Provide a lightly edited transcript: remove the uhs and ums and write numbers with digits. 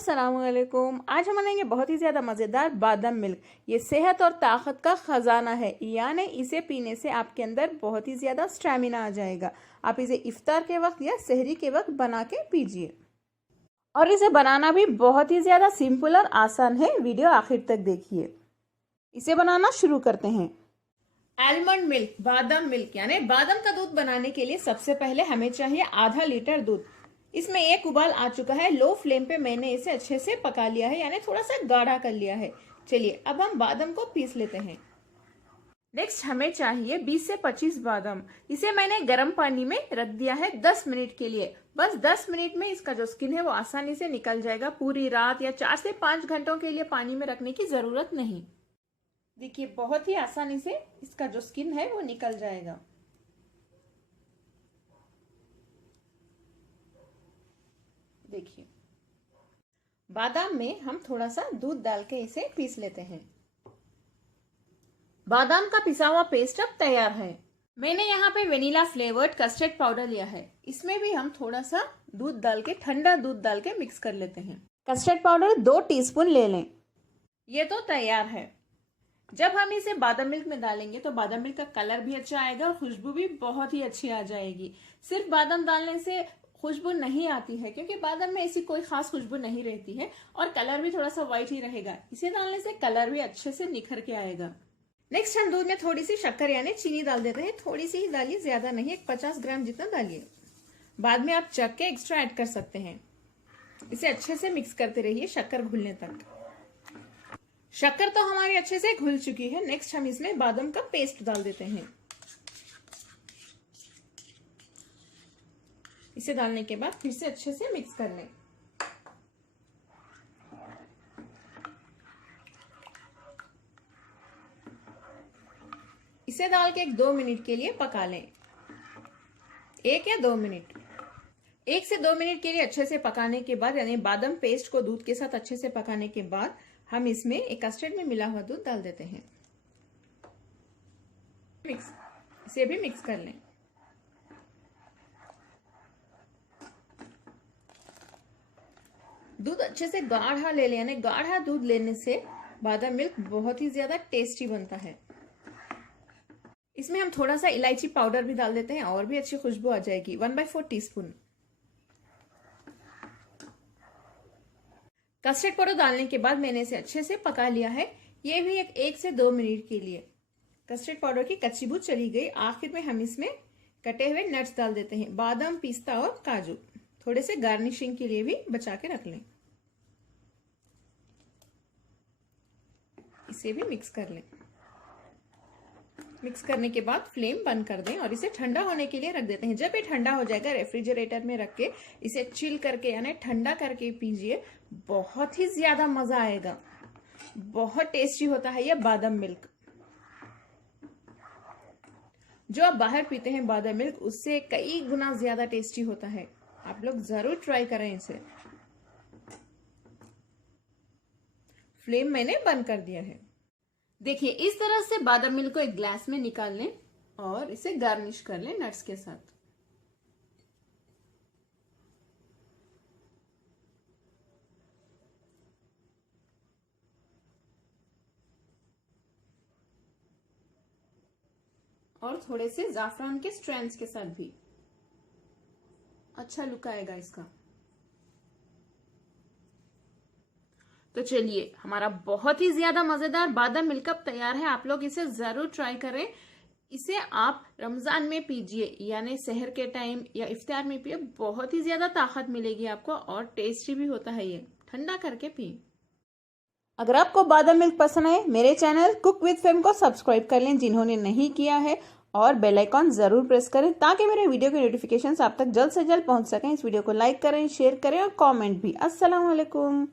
अस्सलामुअलैकुम। आज हम बनाएंगे बहुत ही ज़्यादा मज़ेदार बादाम मिल्क। ये सेहत और ताकत का ख़जाना है, यानी इसे पीने से आपके अंदर बहुत ही ज़्यादा स्टैमिना आ जाएगा। आप इसे इफ्तार के वक्त या सहरी के वक्त बना के पीजिए। और इसे बनाना भी बहुत ही ज़्यादा सिंपल और आसान है। वीडियो आखिर तक देखिए। इसे बनाना शुरू करते हैं। आलमंड मिल्क, बादाम मिल्क यानी बादाम का दूध बनाने के लिए सबसे पहले हमें चाहिए आधा लीटर दूध। इसमें एक उबाल आ चुका है। लो फ्लेम पे मैंने इसे अच्छे से पका लिया है, यानी थोड़ा सा गाढ़ा कर लिया है। चलिए अब हम बादाम को पीस लेते हैं। नेक्स्ट हमें चाहिए 20 से 25 बादाम। इसे मैंने गर्म पानी में रख दिया है 10 मिनट के लिए। बस 10 मिनट में इसका जो स्किन है वो आसानी से निकल जाएगा। पूरी रात या 4 से 5 घंटों के लिए पानी में रखने की जरूरत नहीं। देखिए बहुत ही आसानी से इसका जो स्किन है वो निकल जाएगा। देखिए बादाम में हम थोड़ा सा दूध डाल के इसे पीस लेते हैं। बादाम का पिसा हुआ पेस्ट अब तैयार है। मैंने यहाँ पे वेनिला फ्लेवर्ड कस्टर्ड पाउडर लिया है। इसमें भी हम थोड़ा सा दूध डाल के, ठंडा दूध डाल के मिक्स कर लेते हैं। कस्टर्ड पाउडर 2 टीस्पून ले लें। ये तो तैयार है। जब हम इसे बादाम मिल्क में डालेंगे तो बादाम मिल्क का कलर भी अच्छा आएगा और खुशबू भी बहुत ही अच्छी आ जाएगी। सिर्फ बादाम डालने से खुशबू नहीं आती है, क्योंकि बादाम में ऐसी कोई खास खुशबू नहीं रहती है और कलर भी थोड़ा सा व्हाइट ही रहेगा। इसे डालने से कलर भी अच्छे से निखर के आएगा। नेक्स्ट हम दूध में थोड़ी सी शक्कर यानी चीनी डाल देते हैं। थोड़ी सी ही डालिए, ज्यादा नहीं, 50 ग्राम जितना डालिए। बाद में आप चख के एक्स्ट्रा ऐड कर सकते हैं। इसे अच्छे से मिक्स करते रहिए शक्कर घुलने तक। शक्कर तो हमारी अच्छे से घुल चुकी है। नेक्स्ट हम इसमें बादाम का पेस्ट डाल देते हैं। इसे डालने के बाद फिर से अच्छे से मिक्स कर लें। इसे डाल के 2 मिनट के लिए पका लें। 1 या 2 मिनट। 1 से 2 मिनट के लिए अच्छे से पकाने के बाद, यानी बादाम पेस्ट को दूध के साथ अच्छे से पकाने के बाद, हम इसमें एक कस्टर्ड में मिला हुआ दूध डाल देते हैं। इसे भी मिक्स कर लें। दूध अच्छे से गाढ़ा ले लें, यानी गाढ़ा दूध लेने से बादाम मिल्क बहुत ही ज्यादा टेस्टी बनता है। इसमें हम थोड़ा सा इलायची पाउडर भी डाल देते हैं और भी अच्छी खुशबू आ जाएगी। 1/4 टीस्पून। कस्टर्ड पाउडर डालने के बाद मैंने इसे अच्छे से पका लिया है। ये भी 1 से 2 मिनट के लिए। कस्टर्ड पाउडर की कच्ची बू चली गई। आखिर में हम इसमें कटे हुए नट्स डाल देते हैं, बादाम, पिस्ता और काजू। थोड़े से गार्निशिंग के लिए भी बचा के रख लें। इसे भी मिक्स कर लें। मिक्स करने के बाद फ्लेम बंद कर दें और इसे ठंडा होने के लिए रख देते हैं। जब ये ठंडा हो जाएगा, रेफ्रिजरेटर में रख के इसे चिल करके यानी ठंडा करके पीजिए। बहुत ही ज्यादा मजा आएगा। बहुत टेस्टी होता है यह बादाम मिल्क। जो आप बाहर पीते हैं बादाम मिल्क, उससे कई गुना ज्यादा टेस्टी होता है। आप लोग जरूर ट्राई करें इसे। फ्लेम मैंने बंद कर दिया है। देखिए इस तरह से बादाम मिल्क को एक ग्लास में निकाल लें और इसे गार्निश कर लें नट्स के साथ। और थोड़े से जाफरान के स्ट्रैंड्स के साथ भी अच्छा लुक आएगा इसका। तो चलिए हमारा बहुत ही ज्यादा मजेदार बादाम मिल्क अब तैयार है। आप लोग इसे जरूर ट्राई करें। इसे आप रमजान में पीजिए, यानी सहर के टाइम या इफ्तार में पिए। बहुत ही ज्यादा ताकत मिलेगी आपको और टेस्टी भी होता है। ये ठंडा करके पिए। अगर आपको बादाम मिल्क पसंद आए, मेरे चैनल कुक विद फेम को सब्सक्राइब कर लें जिन्होंने नहीं किया है, और बेल आइकॉन जरूर प्रेस करें ताकि मेरे वीडियो के नोटिफिकेशंस आप तक जल्द से जल्द पहुंच सकें। इस वीडियो को लाइक करें, शेयर करें और कमेंट भी। अस्सलाम वालेकुम।